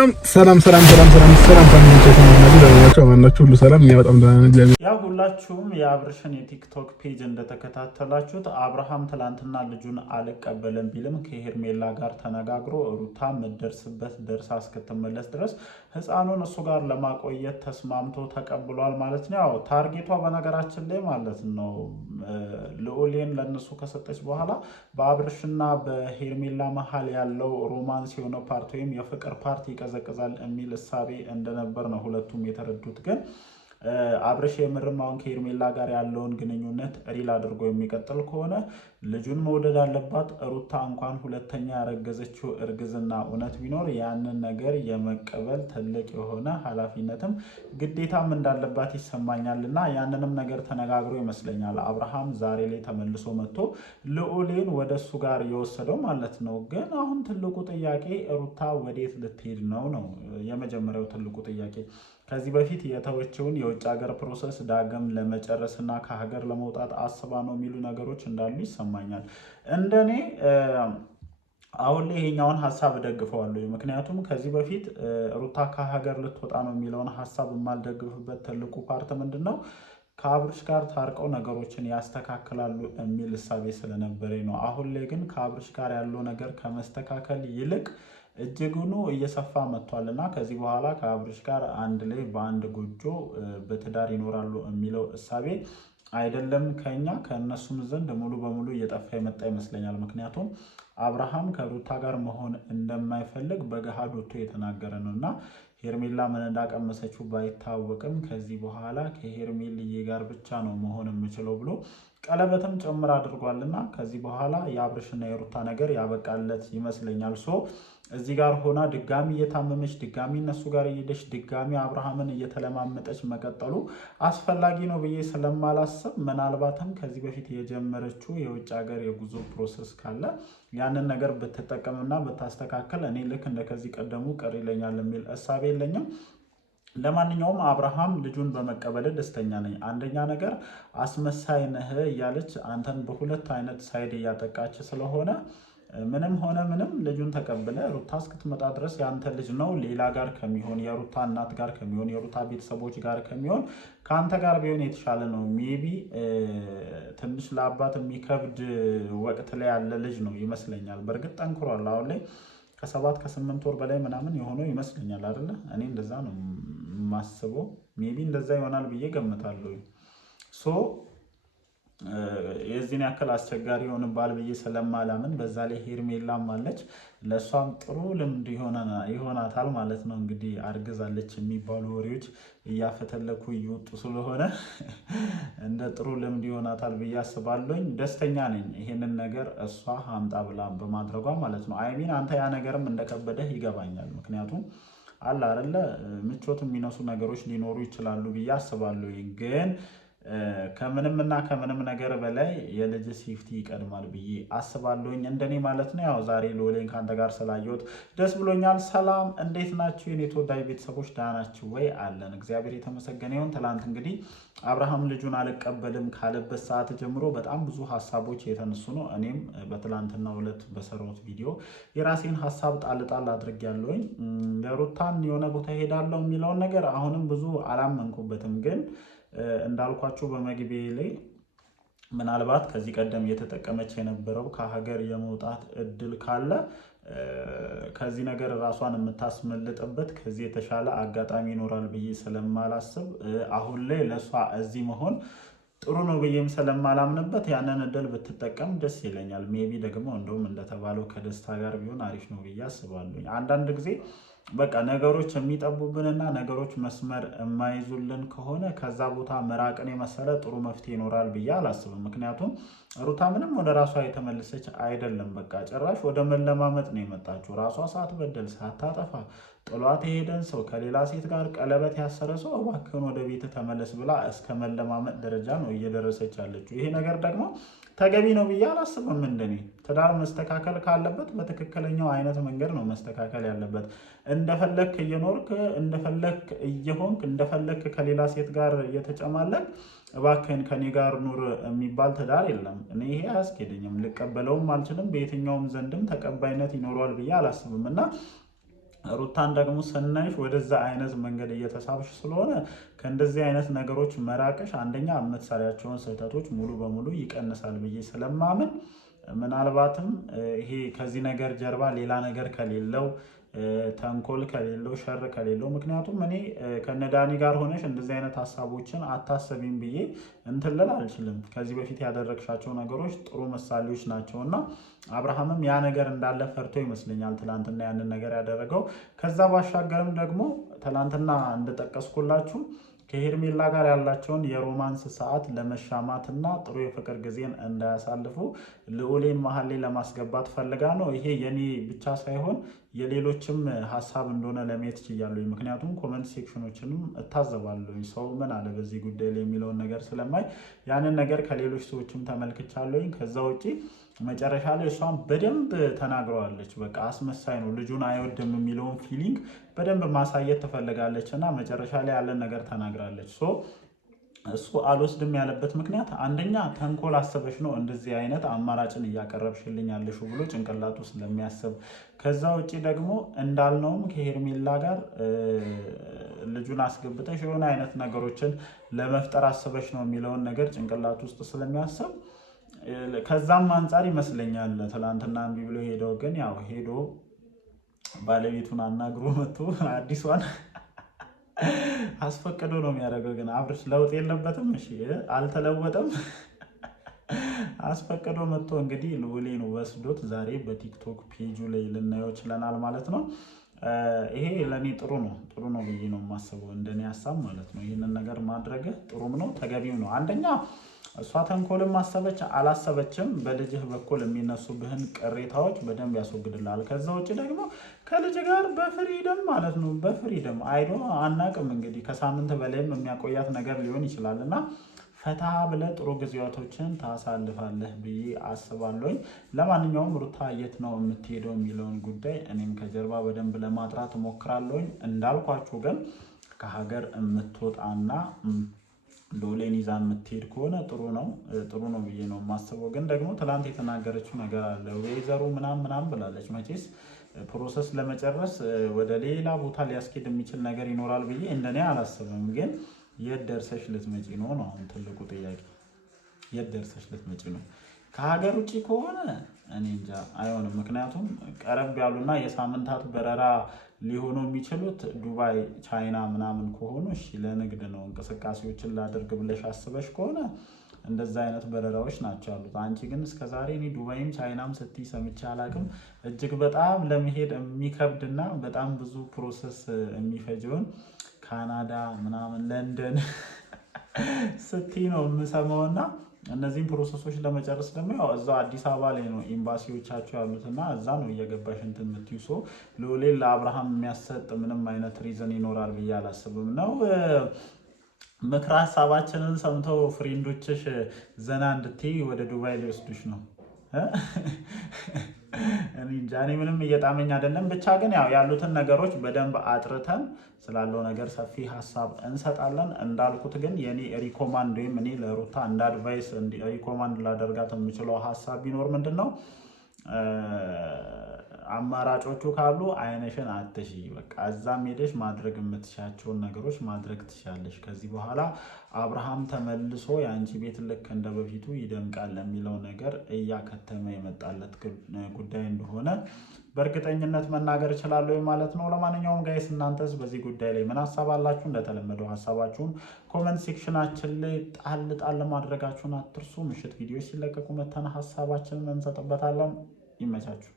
ሰላም ፋሚሊዎቻችን እንደዚህ ማናችሁ ሁሉ ሰላም እኛ በጣም ደህና ነን እግዚአብሔር። ያው ሁላችሁም የአብርሽን የቲክቶክ ፔጅ እንደተከታተላችሁት አብርሃም ትላንትና ልጁን አልቀበልም ቢልም ከሄርሜላ ጋር ተነጋግሮ ሩታ የምትደርስበት ደርሳ እስክትመለስ ድረስ ህፃኑን እሱ ጋር ለማቆየት ተስማምቶ ተቀብሏል ማለት ነው። ያው ታርጌቷ በነገራችን ላይ ማለት ነው ልዑሌን ለነሱ ከሰጠች በኋላ በአብርሽና በሄርሜላ መሀል ያለው ሮማንስ የሆነ ፓርት ወይም የፍቅር ፓርት ይቀዘቅዛል የሚል እሳቤ እንደነበር ነው ሁለቱም የተረዱት። ግን አብርሽ የምርም አሁን ከሄርሜላ ጋር ያለውን ግንኙነት ሪል አድርጎ የሚቀጥል ከሆነ ልጁን መውደድ አለባት። ሩታ እንኳን ሁለተኛ ያረገዘችው እርግዝና እውነት ቢኖር ያንን ነገር የመቀበል ትልቅ የሆነ ኃላፊነትም ግዴታም እንዳለባት ይሰማኛልና ያንንም ነገር ተነጋግሮ ይመስለኛል አብርሃም ዛሬ ላይ ተመልሶ መጥቶ ልዑሌን ወደሱ ጋር የወሰደው ማለት ነው። ግን አሁን ትልቁ ጥያቄ ሩታ ወዴት ልትሄድ ነው የመጀመሪያው ትልቁ ጥያቄ። ከዚህ በፊት የተወችውን የውጭ ሀገር ፕሮሰስ ዳግም ለመጨረስና ከሀገር ለመውጣት አስባ ነው የሚሉ ነገሮች እንዳሉ ይሰማኛል። እንደኔ አሁን ላይ ይሄኛውን ሀሳብ እደግፈዋለሁ። ምክንያቱም ከዚህ በፊት ሩታ ከሀገር ልትወጣ ነው የሚለውን ሀሳብ የማልደግፍበት ትልቁ ፓርት ምንድን ነው ከአብርሽ ጋር ታርቀው ነገሮችን ያስተካክላሉ የሚል እሳቤ ስለነበረኝ ነው። አሁን ላይ ግን ከአብርሽ ጋር ያለው ነገር ከመስተካከል ይልቅ እጅጉኑ እየሰፋ መጥቷልና ከዚህ በኋላ ከአብርሽ ጋር አንድ ላይ በአንድ ጎጆ በትዳር ይኖራሉ የሚለው እሳቤ አይደለም ከኛ ከእነሱም ዘንድ ሙሉ በሙሉ እየጠፋ የመጣ ይመስለኛል። ምክንያቱም አብርሃም ከሩታ ጋር መሆን እንደማይፈልግ በገሃድ ወጥቶ የተናገረ ነው እና ሄርሜላ ምን እንዳቀመሰችው ባይታወቅም ከዚህ በኋላ ከሄርሜልዬ ጋር ብቻ ነው መሆን የምችለው ብሎ ቀለበትም ጭምር አድርጓልና ከዚህ በኋላ የአብርሽና የሩታ ነገር ያበቃለት ይመስለኛል። እዚህ ጋር ሆና ድጋሚ እየታመመች ድጋሚ እነሱ ጋር እየሄደች ድጋሚ አብርሃምን እየተለማመጠች መቀጠሉ አስፈላጊ ነው ብዬ ስለማላስብ ምናልባትም ከዚህ በፊት የጀመረችው የውጭ ሀገር የጉዞ ፕሮሰስ ካለ ያንን ነገር ብትጠቀምና ብታስተካከል እኔ ልክ እንደከዚህ ቀደሙ ቅር ይለኛል የሚል እሳቤ የለኝም። ለማንኛውም አብርሃም ልጁን በመቀበል ደስተኛ ነኝ። አንደኛ ነገር አስመሳይ ነህ እያለች አንተን በሁለት አይነት ሳይድ እያጠቃች ስለሆነ ምንም ሆነ ምንም ልጁን ተቀብለ ሩታ እስክትመጣ ድረስ ያንተ ልጅ ነው። ሌላ ጋር ከሚሆን የሩታ እናት ጋር ከሚሆን የሩታ ቤተሰቦች ጋር ከሚሆን ከአንተ ጋር ቢሆን የተሻለ ነው። ሜቢ ትንሽ ለአባት የሚከብድ ወቅት ላይ ያለ ልጅ ነው ይመስለኛል። በእርግጥ ጠንክሯል። አሁን ላይ ከ7-8 ወር በላይ ምናምን የሆነው ይመስለኛል አይደለ? እኔ እንደዛ ነው የማስበው። ሜቢ እንደዛ ይሆናል ብዬ ገምታለሁ። የዚህን ያክል አስቸጋሪ ይሆንባል ብዬ ስለማላምን በዛ ላይ ሄርሜላም አለች ለእሷም ጥሩ ልምድ ይሆናታል ማለት ነው። እንግዲህ አርግዛለች የሚባሉ ወሬዎች እያፈተለኩ እየወጡ ስለሆነ እንደ ጥሩ ልምድ ይሆናታል ብዬ አስባለሁኝ። ደስተኛ ነኝ ይሄንን ነገር እሷ አምጣ ብላ በማድረጓ ማለት ነው። አይሚን አንተ ያ ነገርም እንደከበደህ ይገባኛል። ምክንያቱም አለ አይደለ ምቾት የሚነሱ ነገሮች ሊኖሩ ይችላሉ ብዬ አስባለሁ። ግን ከምንም ነገር በላይ የልጅ ሴፍቲ ይቀድማል ብዬ አስባለሁኝ እንደኔ ማለት ነው። ያው ዛሬ ልዑሌን ካንተ ጋር ስላየሁት ደስ ብሎኛል። ሰላም እንዴት ናችሁ የኔ ተወዳጅ ቤተሰቦች? ደህና ናችሁ ወይ? አለን እግዚአብሔር የተመሰገነ ይሁን። ትላንት እንግዲህ አብርሃም ልጁን አልቀበልም ካለበት ሰዓት ጀምሮ በጣም ብዙ ሀሳቦች የተነሱ ነው። እኔም በትላንትናው ዕለት በሰራሁት ቪዲዮ የራሴን ሀሳብ ጣል አድርጌያለሁኝ። ለሩታን የሆነ ቦታ ሄዳለሁ የሚለውን ነገር አሁንም ብዙ አላመንኩበትም። ግን እንዳልኳችሁ በመግቢያ ላይ ምናልባት ከዚህ ቀደም እየተጠቀመች የነበረው ከሀገር የመውጣት እድል ካለ ከዚህ ነገር ራሷን የምታስመልጥበት ከዚህ የተሻለ አጋጣሚ ይኖራል ብዬ ስለማላስብ አሁን ላይ ለሷ እዚህ መሆን ጥሩ ነው ብዬም ስለማላምንበት ያንን እድል ብትጠቀም ደስ ይለኛል። ሜቢ ደግሞ እንደውም እንደተባለው ከደስታ ጋር ቢሆን አሪፍ ነው ብዬ አስባለሁ። አንዳንድ ጊዜ በቃ ነገሮች የሚጠቡብንና ነገሮች መስመር የማይዙልን ከሆነ ከዛ ቦታ መራቅን የመሰለ ጥሩ መፍትሄ ይኖራል ብዬ አላስብም። ምክንያቱም ሩታ ምንም ወደ ራሷ የተመለሰች አይደለም። በቃ ጭራሽ ወደ መለማመጥ ነው የመጣችው። ራሷ ሳትበደል ሳታጠፋ ጥሏት የሄደን ሰው ከሌላ ሴት ጋር ቀለበት ያሰረ ሰው እባክህን ወደ ቤት ተመለስ ብላ እስከ መለማመጥ ደረጃ ነው እየደረሰች ያለችው። ይሄ ነገር ደግሞ ተገቢ ነው ብዬ አላስብም። እንደኔ ትዳር መስተካከል ካለበት በትክክለኛው አይነት መንገድ ነው መስተካከል ያለበት። እንደፈለክ እየኖርክ እንደፈለክ እየሆንክ እንደፈለክ ከሌላ ሴት ጋር እየተጨማለቅ እባክህን ከኔ ጋር ኑር የሚባል ትዳር የለም። እኔ ይሄ አያስኬደኝም፣ ልቀበለውም አልችልም። በየትኛውም ዘንድም ተቀባይነት ይኖረዋል ብዬ አላስብም እና ሩታን ደግሞ ስናይሽ ወደዛ አይነት መንገድ እየተሳብሽ ስለሆነ ከእንደዚህ አይነት ነገሮች መራቅሽ አንደኛ የምትሰሪያቸውን ስህተቶች ሙሉ በሙሉ ይቀንሳል ብዬ ስለማምን ምናልባትም ይሄ ከዚህ ነገር ጀርባ ሌላ ነገር ከሌለው ተንኮል ከሌለው ሸር ከሌለው ምክንያቱም እኔ ከነዳኒ ጋር ሆነሽ እንደዚህ አይነት ሀሳቦችን አታሰቢም ብዬ እንትልል አልችልም። ከዚህ በፊት ያደረግሻቸው ነገሮች ጥሩ ምሳሌዎች ናቸው እና አብርሃምም ያ ነገር እንዳለ ፈርቶ ይመስለኛል ትላንትና ያንን ነገር ያደረገው። ከዛ ባሻገርም ደግሞ ትላንትና እንደጠቀስኩላችሁ ከሄርሜላ ጋር ያላቸውን የሮማንስ ሰዓት ለመሻማትና ጥሩ የፍቅር ጊዜን እንዳያሳልፉ ልዑሌን መሀል ላይ ለማስገባት ፈልጋ ነው። ይሄ የኔ ብቻ ሳይሆን የሌሎችም ሀሳብ እንደሆነ ለማየት ችያለሁ። ምክንያቱም ኮመንት ሴክሽኖችንም እታዘባለሁ ሰው ምን አለ በዚህ ጉዳይ ላይ የሚለውን ነገር ስለማይ ያንን ነገር ከሌሎች ሰዎችም ተመልክቻለሁ። ከዛ ውጭ መጨረሻ ላይ እሷን በደንብ ተናግረዋለች። በቃ አስመሳይ ነው ልጁን አይወድም የሚለውን ፊሊንግ በደንብ ማሳየት ትፈልጋለች እና መጨረሻ ላይ ያለን ነገር ተናግራለች። እሱ አልወስድም ያለበት ምክንያት አንደኛ ተንኮል አሰበሽ ነው እንደዚህ አይነት አማራጭን እያቀረብሽልኝ ያለሽው ብሎ ጭንቅላቱ ስለሚያስብ፣ ከዛ ውጭ ደግሞ እንዳልነውም ከሄርሜላ ጋር ልጁን አስገብተሽ የሆነ አይነት ነገሮችን ለመፍጠር አስበሽ ነው የሚለውን ነገር ጭንቅላቱ ውስጥ ስለሚያስብ ከዛም አንጻር ይመስለኛል ትላንትና እምቢ ብሎ ሄደው። ግን ያው ሄዶ ባለቤቱን አናግሮ መጥቶ አዲሷን አስፈቅዶ ነው የሚያደርገው። ግን አብርሽ ለውጥ የለበትም። እሺ አልተለወጠም። አስፈቅዶ መጥቶ እንግዲህ ልዑሌን ወስዶት ዛሬ በቲክቶክ ፔጁ ላይ ልናየው ችለናል ማለት ነው። ይሄ ለእኔ ጥሩ ነው ብዬ ነው የማስበው፣ እንደኔ ሀሳብ ማለት ነው። ይህንን ነገር ማድረግ ጥሩም ነው ተገቢም ነው። አንደኛ እሷ ተንኮልም አሰበች አላሰበችም በልጅህ በኩል የሚነሱብህን ቅሬታዎች በደንብ ያስወግድልሃል። ከዛ ውጭ ደግሞ ከልጅ ጋር በፍሪደም ማለት ነው በፍሪደም አይዶ አናቅም እንግዲህ ከሳምንት በላይም የሚያቆያት ነገር ሊሆን ይችላል እና ፈታ ብለህ ጥሩ ጊዜያቶችን ታሳልፋለህ ብዬ አስባለሁኝ። ለማንኛውም ሩታ የት ነው የምትሄደው የሚለውን ጉዳይ እኔም ከጀርባ በደንብ ለማጥራት እሞክራለሁኝ። እንዳልኳችሁ ግን ከሀገር የምትወጣና ልዑሌን ይዛ የምትሄድ ከሆነ ጥሩ ነው ብዬ ነው የማስበው። ግን ደግሞ ትላንት የተናገረችው ነገር አለ ወይዘሮ ምናምን ብላለች። መቼስ ፕሮሰስ ለመጨረስ ወደ ሌላ ቦታ ሊያስኬድ የሚችል ነገር ይኖራል ብዬ እንደኔ አላስብም። ግን የት ደርሰሽ ልትመጪ ነው ነው አሁን ትልቁ ጥያቄ። የት ደርሰሽ ልትመጪ ነው? ከሀገር ውጭ ከሆነ እኔ እንጃ አይሆንም። ምክንያቱም ቀረብ ያሉና የሳምንታት በረራ ሊሆኑ የሚችሉት ዱባይ፣ ቻይና ምናምን ከሆኑ እሺ ለንግድ ነው እንቅስቃሴዎችን ላደርግ ብለሽ አስበሽ ከሆነ እንደዛ አይነት በረራዎች ናቸው ያሉት። አንቺ ግን እስከዛሬ እኔ ዱባይም ቻይናም ስትይ ሰምቼ አላቅም። እጅግ በጣም ለመሄድ የሚከብድና በጣም ብዙ ፕሮሰስ የሚፈጀውን ካናዳ ምናምን ለንደን ስትይ ነው የምሰማውና እነዚህን ፕሮሰሶች ለመጨረስ ደግሞ ያው እዛው አዲስ አበባ ላይ ነው ኤምባሲዎቻቸው ያሉትና እዛ ነው እየገባሽ እንትን የምትይው። ሰው ልዑሌን ለአብርሃም የሚያሰጥ ምንም አይነት ሪዝን ይኖራል ብዬ አላስብም ነው። ምክረ ሀሳባችንን ሰምተው ፍሬንዶችሽ ዘና እንድትይ ወደ ዱባይ ሊወስዱሽ ነው። እኔ ምንም እየጣመኝ አይደለም። ብቻ ግን ያው ያሉትን ነገሮች በደንብ አጥርተን ስላለው ነገር ሰፊ ሀሳብ እንሰጣለን። እንዳልኩት ግን የኔ ሪኮማንድ ወይም እኔ ለሩታ እንደ አድቫይስ ሪኮማንድ ላደርጋት የምችለው ሀሳብ ቢኖር ምንድን ነው አማራጮቹ ካሉ አይነሽን አትሺ። በቃ እዛም ሄደሽ ማድረግ የምትሻቸውን ነገሮች ማድረግ ትሻለሽ። ከዚህ በኋላ አብርሃም ተመልሶ የአንቺ ቤት ልክ እንደ በፊቱ ይደምቃል የሚለው ነገር እያከተመ የመጣለት ጉዳይ እንደሆነ በእርግጠኝነት መናገር እችላለሁ ማለት ነው። ለማንኛውም ጋይስ እናንተስ በዚህ ጉዳይ ላይ ምን ሀሳብ አላችሁ? እንደተለመደው ሀሳባችሁን ኮመንት ሴክሽናችን ላይ ጣል ማድረጋችሁን አትርሱ። ምሽት ቪዲዮ ሲለቀቁ መተን ሀሳባችንን እንሰጥበታለን። ይመቻችሁ።